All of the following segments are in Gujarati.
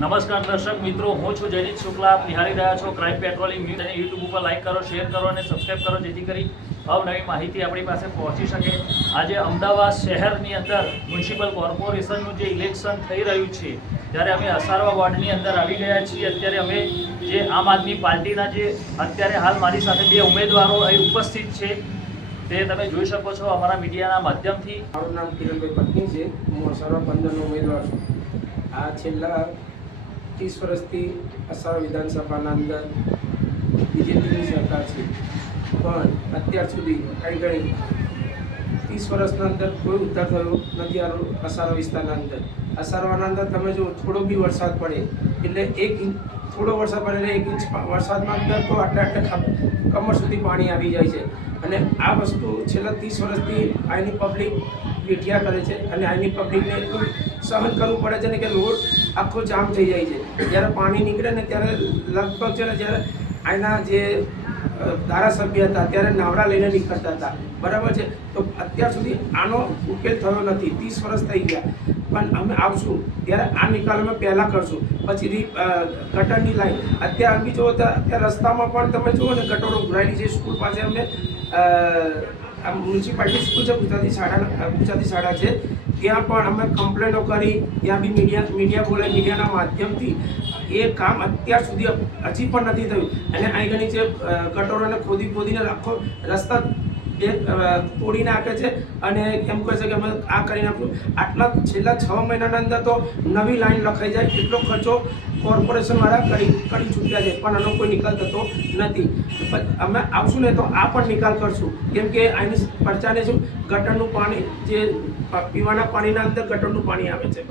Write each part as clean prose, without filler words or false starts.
નમસ્કાર દર્શક મિત્રો, હું છું જયદીપ શુક્લા. આપ નિહાળી રહ્યા છો ક્રાઇમ પેટ્રોલિંગ ન્યૂઝ અને યુટ્યુબ ઉપર લાઇક કરો, શેર કરો અને સબસ્ક્રાઇબ કરો, જેથી કરી અવનવી માહિતી આપણી પાસે પહોંચી શકે. આજે અમદાવાદ શહેરની અંદર મ્યુનિસિપલ કોર્પોરેશનનું જે ઇલેક્શન થઈ રહ્યું છે, ત્યારે અમે અસારવા વોર્ડની અંદર આવી ગયા છીએ. અત્યારે અમે જે આમ આદમી પાર્ટીના જે અત્યારે હાલ મારી સાથે બે ઉમેદવારો અહીં ઉપસ્થિત છે, તે તમે જોઈ શકો છો અમારા મીડિયાના માધ્યમથી. મારું નામ કિરણભાઈ પત્ની છે. હું અસારવા 15નો ઉમેદવાર છું. આ છેલ્લા 30 વર્ષથી અસારવા વિધાનસભાના અંદર બીજેપીની સરકાર છે, પણ અત્યાર સુધી કંઈ 30 વર્ષના અંદર કોઈ ઉદ્ધાર થયો નથી અસારવા વિસ્તારના અંદર. અસારવાના અંદર તમે જો થોડો બી વરસાદ પડે એટલે થોડો વરસાદ પડે એટલે 1 ઇંચ વરસાદમાં અંદર તો આટલા કમર સુધી પાણી આવી જાય છે. અને આ વસ્તુ છેલ્લા 30 વર્ષથી અહીંની પબ્લિક વેઠિયા કરે છે અને અહીંની પબ્લિકને એટલું સહન કરવું પડે છે ને કે રોડ આખો જામ થઈ જાય છે. જ્યારે પાણી નીકળે ને ત્યારે લગભગ છે ને જ્યારે અહીંના જે ધારાસભ્ય હતા ત્યારે નાવડા લઈને નીકળતા હતા, બરાબર છે. તો અત્યાર સુધી આનો ઉકેલ થયો નથી. 30 વર્ષ થઈ ગયા, પણ અમે આવશું ત્યારે આ નિકાલ અમે પહેલાં કરશું. પછી ગટરની લાઈન અત્યારે અંગી જુઓ તો અત્યારે રસ્તામાં પણ તમે જુઓ ને ગટરો ભરાયેલી છે. સ્કૂલ પાસે અમને આ મ્યુનિસિપાલિટી સ્કૂલ છે, ગુજરાતી શાળા છે, ત્યાં પણ અમે કમ્પ્લેનો કરી, ત્યાં બી મીડિયા બોલે, મીડિયાના માધ્યમથી એ કામ અત્યાર સુધી હજી પણ નથી થયું. અને અહીંની જે ગટરોને ખોદીને આખો રસ્તા તોડી નાખે છે અને એમ કહે છે કે અમે આ કરી નાખ્યું. આટલા છેલ્લા 6 મહિનાના અંદર તો નવી લાઈન લખાઈ જાય એટલો ખર્ચો કોર્પોરેશનવાળા કરી ચૂક્યા છે, પણ આનો કોઈ નિકાલ થતો નથી. અમે આવશું ને તો આ પણ નિકાલ કરશું, કેમ કે અહીંની પ્રજાને શું ગટરનું પાણી, જે પીવાના પાણીના અંદર ગટરનું પાણી આવે છે.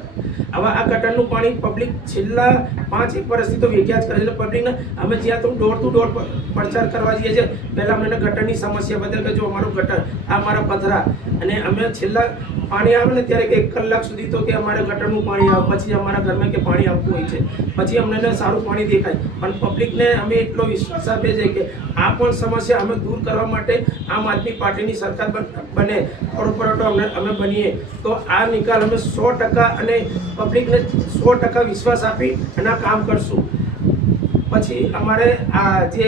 હવે આ ગટરનું પાણી પબ્લિક છેલ્લા 5-1 વર્ષથી તો વેચ્યા જ કરે છે. પબ્લિકને અમે જ્યાં તો ડોર ટુ ડોર પ્રચાર કરવા જઈએ છીએ, પહેલાં અમને ગટરની સમસ્યા બદલ કે જો અમારું ગટર આ મારા પથરા, અને અમે છેલ્લા પાણી આવે ને ત્યારે કે 1 કલાક સુધી તો કે અમારે ગટરનું પાણી આવે, પછી અમારા ઘરમાં કે પાણી આવતું હોય છે, પછી અમને સારું પાણી દેખાય. પણ પબ્લિકને અમે એટલો વિશ્વાસ આપીએ છીએ કે આ પણ સમસ્યા અમે દૂર કરવા માટે આમ આદમી પાર્ટીની સરકાર બને, કોર્પોરેટરો અમે બનીએ તો આ નિકાલ અમે 100% અને પબ્લિકને 100% વિશ્વાસ આપી અને આ કામ કરશું. પછી અમારે આ જે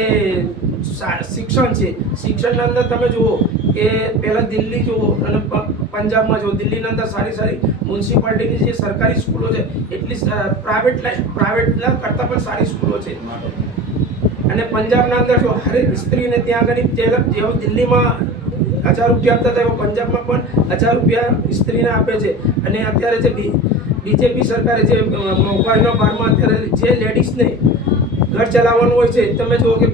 શિક્ષણ છે, શિક્ષણના અંદર તમે જુઓ કે પહેલાં દિલ્હી જુઓ અને પંજાબમાં જુઓ, દિલ્હીના અંદર સારી મ્યુનિસિપાલિટીની જે સરકારી સ્કૂલો છે એટલી પ્રાઇવેટના કરતાં પણ સારી સ્કૂલો છે. અને પંજાબના અંદર જો હરેક સ્ત્રીને ત્યાં આગળ જેવો દિલ્હીમાં 1000 રૂપિયા આપતા હતા એવો પંજાબમાં પણ 1000 રૂપિયા સ્ત્રીને આપે છે. અને અત્યારે જે બીજેપી સરકારે જે મોંઘવારીનો ભારમાં અત્યારે જે લેડીઝને ઘર ચલાવવાનું હોય છે, તમે જુઓ કે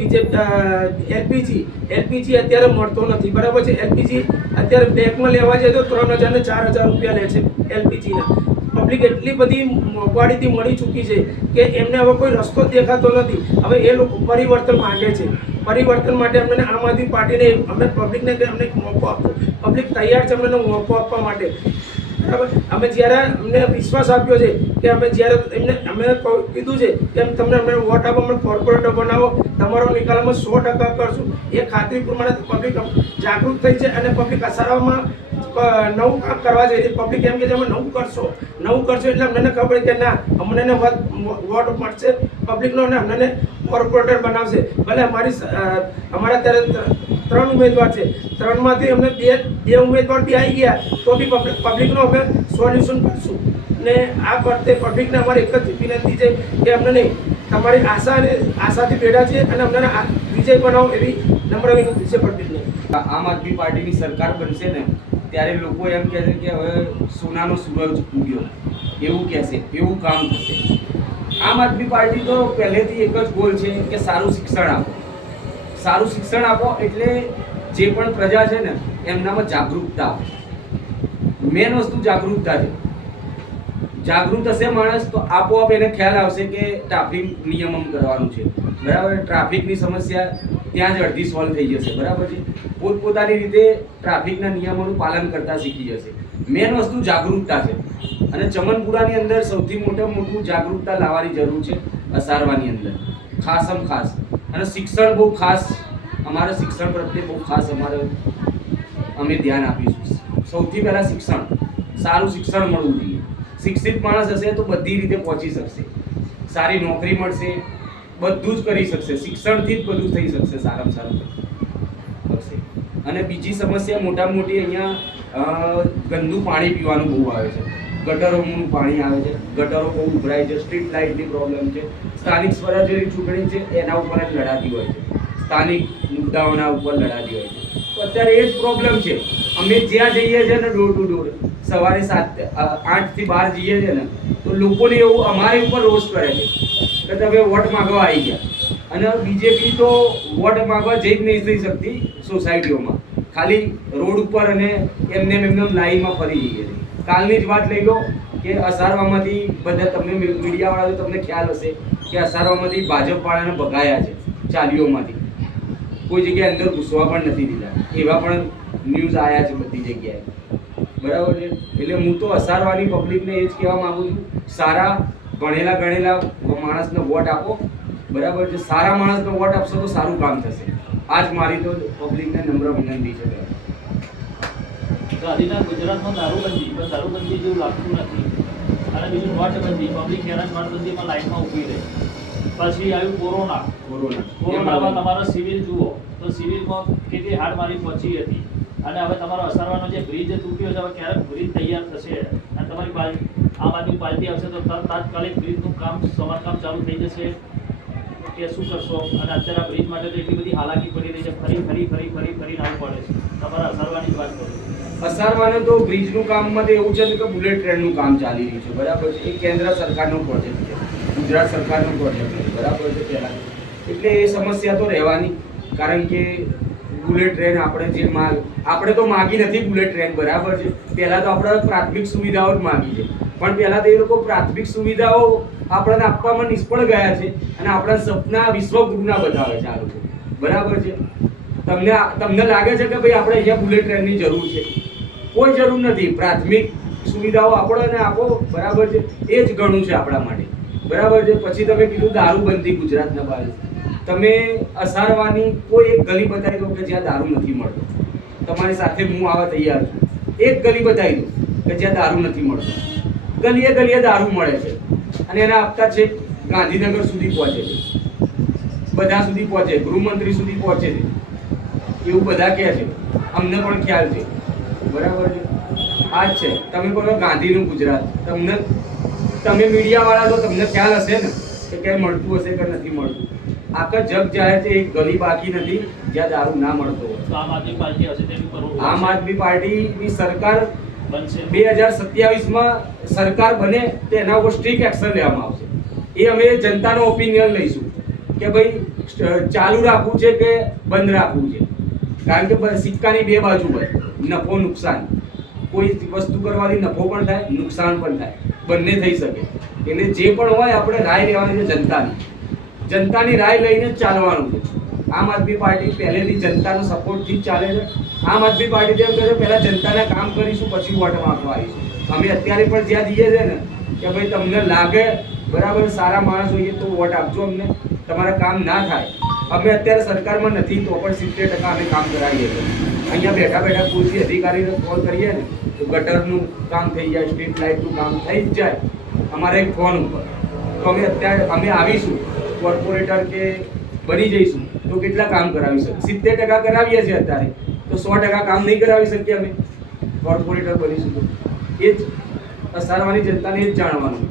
એલપીજી અત્યારે મળતો નથી, બરાબર છે. એલપીજી અત્યારે બેંકમાં લેવા જાય તો 3000 ને 4000 રૂપિયા લે છે એલપીજીના. પબ્લિક એટલી બધી મોંઘવારીથી મળી ચૂકી છે કે એમને હવે કોઈ રસ્તો દેખાતો નથી. હવે એ લોકો પરિવર્તન માંગે છે. પરિવર્તન માટે અમને આમ આદમી પાર્ટીને અમે પબ્લિકને અમને મોકો આપો, પબ્લિક તૈયાર છે અમને મોકો આપવા માટે, બરાબર. અમે જ્યારે અમને વિશ્વાસ આપ્યો છે કે અમે જ્યારે અમે કીધું છે કે તમને અમને વોટ આપો, અમને કોર્પોરેટર બનાવો, તમારો નિકાલ અમે 100% કરશું. એ ખાતરી પ્રમાણે પબ્લિક જાગૃત થઈ છે અને પબ્લિક અસારવામાં નવું કામ કરવા જઈ રહી. પબ્લિક એમ કે અમે નવું કરશો એટલે અમને ખબર કે ના, અમને વોટ મળશે પબ્લિકનો અને અમને કોર્પોરેટર બનાવશે. ભલે અમારા ત્યારે 3 ઉમેદવાર છે, 3માંથી અમને બે ઉમેદવાર બી આવી ગયા તો બી પબ્લિકનો અમે સોલ્યુશન કરશું. ને આ વખતે પબ્લિકને અમારી એક જ વિનંતી છે કે અમને નહીં, તમારી આશાથી ભેડા છે અને અમને વિજય બનાવો એવી નમ્ર વિનંતી છે પબ્લિકને. આમ આદમી પાર્ટીની સરકાર બનશે ને ત્યારે લોકો એમ કહે છે કે હવે સોનાનો સૂરજ ઉગ્યો, એવું કહેશે, એવું કામ થશે. આમ આદમી પાર્ટી તો પહેલેથી એક જ ગોલ છે કે સારું શિક્ષણ આપો. સારું શિક્ષણ આપો એટલે જે પણ પ્રજા છે ને એમનામાં જાગૃતતા આવે. મેન વસ્તુ જાગૃતતા છે. જાગૃત હશે માણસ તો આપોઆપ એને ખ્યાલ આવશે કે ટ્રાફિક નિયમન કરવાનું છે, બરાબર. ટ્રાફિકની સમસ્યા ત્યાં જ અડધી સોલ્વ થઈ જશે, બરાબર છે. પોતપોતાની રીતે ટ્રાફિકના નિયમોનું પાલન કરતા શીખી જશે. મેન વસ્તુ જાગૃતતા છે અને ચમનપુરાની અંદર સૌથી મોટું જાગૃતતા લાવવાની જરૂર છે અસારવાની અંદર, ખાસમ ખાસ. અને શિક્ષણ બહુ ખાસ, અમારે શિક્ષણ પ્રત્યે બહુ ખાસ અમે ધ્યાન આપીશું. સૌથી પહેલાં શિક્ષણ, સારું શિક્ષણ મળવું જોઈએ. શિક્ષિત માણસ હશે તો બધી રીતે પહોંચી શકશે. સારી નોકરી મળશે, બધું જ કરી શકશે. શિક્ષણથી જ બધું થઈ શકશે સારામાં સારું થશે. અને બીજી સમસ્યા મોટામાં મોટી અહીંયા ગંદુ પાણી પીવાનું બહુ આવે છે. ગટરોનું પાણી આવે છે, ગટરો બહુ ઉભરાય છે, સ્ટ્રીટ લાઇટની પ્રોબ્લેમ છે. સ્થાનિક સ્વરાજ્યની ચૂંટણી છે એના ઉપર જ લડાતી હોય છે, સ્થાનિક મુદ્દાઓના ઉપર લડાતી હોય છે. તો અત્યારે એ જ પ્રોબ્લેમ છે. અમે જ્યાં જઈએ છીએ ને ડોર ટુ ડોર, સવારે 8 થી 12 જઈએ છીએ ને, તો લોકોને એવું અમારી ઉપર રોષ કરે છે કે તમે વોટ માંગવા આવી ગયા. અને બીજેપી તો વોટ માંગવા જઈ જ નહીં થઈ શકતી સોસાયટીઓમાં, ખાલી રોડ ઉપર અને એમને લાઈનમાં ફરી જઈએ છીએ. કાલની જ વાત લઈ લો કે અસારવામાંથી બધા, તમને મીડિયાવાળા તમને ખ્યાલ હશે કે અસારવામાંથી ભાજપવાળાને ભગાયા છે ચાલીઓમાંથી, કોઈ જગ્યાએ અંદર ઘૂસવા પણ નથી દીધા. એવા પણ ન્યૂઝ આવ્યા છે બધી જગ્યાએ, બરાબર છે. એટલે હું તો અસારવાની પબ્લિકને એ જ કહેવા માંગુ છું, સારા ભણેલા ગણેલા માણસને વોટ આપો, બરાબર છે. સારા માણસને વોટ આપશો તો સારું કામ થશે. આ જ મારી તો પબ્લિકને નમ્ર વિનંતી છે. ગાંધીના ગુજરાતમાં દારૂબંધી, પણ દારૂબંધી જેવું લાગતું નથી. અને બીજું નોટબંધી, પબ્લિક હેરાન નોટબંધીમાં લાઈનમાં ઊભી રહે. પછી આવ્યું કોરોનામાં તમારો સિવિલ જુઓ તો સિવિલમાં કેટલી હાડમારી પહોંચી હતી. અને હવે તમારો અસારવાનો જે બ્રિજ તૂટ્યો છે, હવે ક્યારેક બ્રિજ તૈયાર થશે અને તમારી આમ આદમી પાર્ટી આવશે તો તાત્કાલિક બ્રિજનું કામ, સમારકામ ચાલુ થઈ જશે કે શું કરશો? અને અત્યારે આ બ્રિજ માટે તો એટલી બધી હાલાકી પડી રહી છે, ફરી આવવું પડે છે. તમારા અસારવાની જ વાત કરું. અસારવાને તો બ્રિજનું કામમાં તો એવું છે કે બુલેટ ટ્રેનનું કામ ચાલી રહ્યું છે, બરાબર છે. એ કેન્દ્ર સરકારનો પ્રોજેક્ટ છે, ગુજરાત સરકારનો પ્રોજેક્ટ છે, બરાબર છે. પહેલાં એટલે એ સમસ્યા તો રહેવાની, કારણ કે બુલેટ ટ્રેન આપણે તો માગી નથી બુલેટ ટ્રેન, બરાબર છે. પહેલાં તો આપણે પ્રાથમિક સુવિધાઓ જ માગી છે, પણ પહેલાં તો એ લોકો પ્રાથમિક સુવિધાઓ આપણને આપવામાં નિષ્ફળ ગયા છે અને આપણા સપના વિશ્વગુરુના બતાવે છે આ લોકો, બરાબર છે. તમને લાગે છે કે ભાઈ આપણે અહીંયા બુલેટ ટ્રેનની જરૂર છે? કોઈ જરૂર નથી. પ્રાથમિક સુવિધાઓ આપણને આપો, બરાબર છે. એ જ ઘણું છે આપણા માટે, બરાબર છે. પછી તમે કીધું દારૂબંધી ગુજરાતના બહાર, તમે અસારવાની કોઈ એક ગલી બતાવી દો કે જ્યાં દારૂ નથી મળતો. તમારી સાથે હું આવવા તૈયાર છું. એક ગલી બતાવી દો કે જ્યાં દારૂ નથી મળતો. ગલીએ ગલીએ દારૂ મળે છે અને એના હપ્તા છે ગાંધીનગર સુધી પહોંચે છે, બધા સુધી પહોંચે, ગૃહમંત્રી સુધી પહોંચે છે, એવું બધા કહે છે. અમને પણ ખ્યાલ છે, બરાબર છે. આ જ છે. તમે બોલો ગાંધીનું ગુજરાત, તમે મીડિયાવાળા તો તમને ખ્યાલ હશે ને કે ક્યાંય મળતું હશે કે નથી મળતું. આખા જગ જાય છે, એક ગલી બાકી નથી જ્યાં દારૂ ના મળતો હોય. આમ આદમી પાર્ટી હશે તેની પર આમ આદમી પાર્ટીની સરકાર બનશે. 2027માં સરકાર બને તો એના ઉપર સ્ટ્રિક્ટ એક્શન લેવામાં આવશે. એ અમે જનતાનો ઓપિનિયન લઈશું કે ભાઈ ચાલુ રાખવું છે કે બંધ રાખવું છે. કારણ કે સિક્કાની બે બાજુ હોય, નફો નુકસાન. કોઈ વસ્તુ કરવાથી નફો પણ થાય, નુકસાન પણ થાય, બંને થઈ શકે. એટલે જે પણ હોય આપણે રાય લેવાની છે જનતાની રાય લઈને જ ચાલવાનું છે. આમ આદમી પાર્ટી પહેલેથી જનતાનો સપોર્ટથી જ ચાલે છે. આમ આદમી પાર્ટી તેમ કહે છે પહેલા જનતાના કામ કરીશું પછી વોટ માંગવા આવીશું. અમે અત્યારે પણ જ્યાં જઈએ છીએ ને કે ભાઈ તમને લાગે બરાબર સારા માણસ હોઈએ તો વોટ આપજો અમને. તમારા કામ ના થાય, અમે અત્યારે સરકારમાં નથી તો પણ 70% અમે કામ કરાવીએ છીએ. અહીંયા બેઠા બેઠા કોઈ અધિકારીને કોલ કરીએ ને તો ગટરનું કામ થઈ જાય, સ્ટ્રીટ લાઇટનું કામ થઈ જ જાય અમારા એક ફોન ઉપર. તો અમે આવીશું કોર્પોરેટર કે બની જઈશું તો કેટલા કામ કરાવી શકીએ? 70% કરાવીએ છીએ અત્યારે, તો 100% કામ નહીં કરાવી શકીએ અમે કોર્પોરેટર બનીશું તો. એ જ અસારવાની જનતાને એ જ જાણવાનું.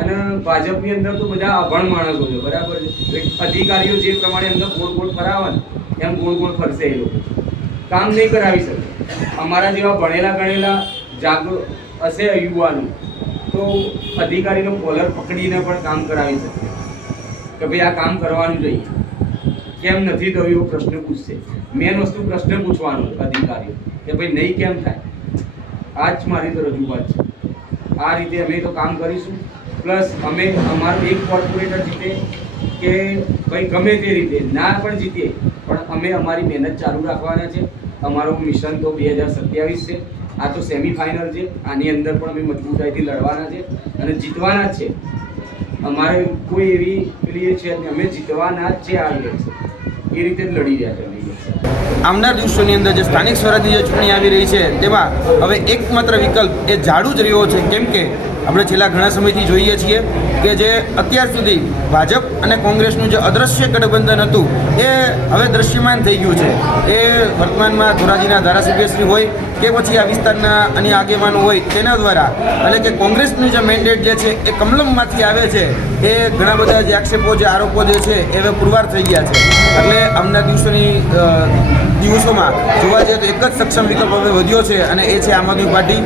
અને ભાજપની અંદર તો બધા અભણ માણસો છે, બરાબર છે. અધિકારીઓ જે પ્રમાણે એમને ગોળ ગોળ ફરાવે ને એમ ગોળ ગોળ ફરશે. એ લોકો કામ નહીં કરાવી શકે. અમારા જેવા ભણેલા ગણેલા જાગૃત હશે યુવાનો તો અધિકારીનો કોલર પકડીને પણ કામ કરાવી શકે કે ભાઈ આ કામ કરવાનું જોઈએ. કેમ નથી થયું એવો પ્રશ્ન પૂછશે. મેન વસ્તુ પ્રશ્ન પૂછવાનો અધિકારીઓ કે ભાઈ નહીં કેમ થાય. આ જ મારી તો રજૂઆત છે. આ રીતે અમે તો કામ કરીશું. પ્લસ અમે અમારું એક કોર્પોરેટર જીતે કે ભાઈ ગમે તે રીતે ના પણ જીતીએ પણ અમે અમારી મહેનત ચાલુ રાખવાના છે. અમારું મિશન તો 2027 છે. આ તો સેમિફાઇનલ છે. આની અંદર પણ અમે મજબૂતાઈથી લડવાના છે અને જીતવાના જ છે. અમારે કોઈ એવી પેલી છે અમે જીતવાના જ છે. આ ઇલેક્શન એ રીતે જ લડી રહ્યા છે. આવનાર દિવસોની અંદર જે સ્થાનિક સ્વરાજની જે ચૂંટણી આવી રહી છે તેમાં હવે એકમાત્ર વિકલ્પ એ ઝાડુ જ રહ્યો છે. કેમ કે આપણે છેલ્લા ઘણા સમયથી જોઈએ છીએ કે જે અત્યાર સુધી ભાજપ અને કોંગ્રેસનું જે અદ્રશ્ય ગઠબંધન હતું એ હવે દ્રશ્યમાન થઈ ગયું છે. એ વર્તમાનમાં ધોરાજીના ધારાસભ્યશ્રી હોય કે પછી આ વિસ્તારના અન્ય આગેવાનો હોય તેના દ્વારા એટલે કે કોંગ્રેસનું જે મેન્ડેટ જે છે એ કમલમમાંથી આવે છે. એ ઘણા બધા જે આક્ષેપો જે આરોપો જે છે એ હવે પુરવાર થઈ ગયા છે. એટલે આવનાર દિવસોમાં જોવા જઈએ તો એક જ સક્ષમ વિકલ્પ હવે વધ્યો છે અને એ છે આમ આદમી પાર્ટી.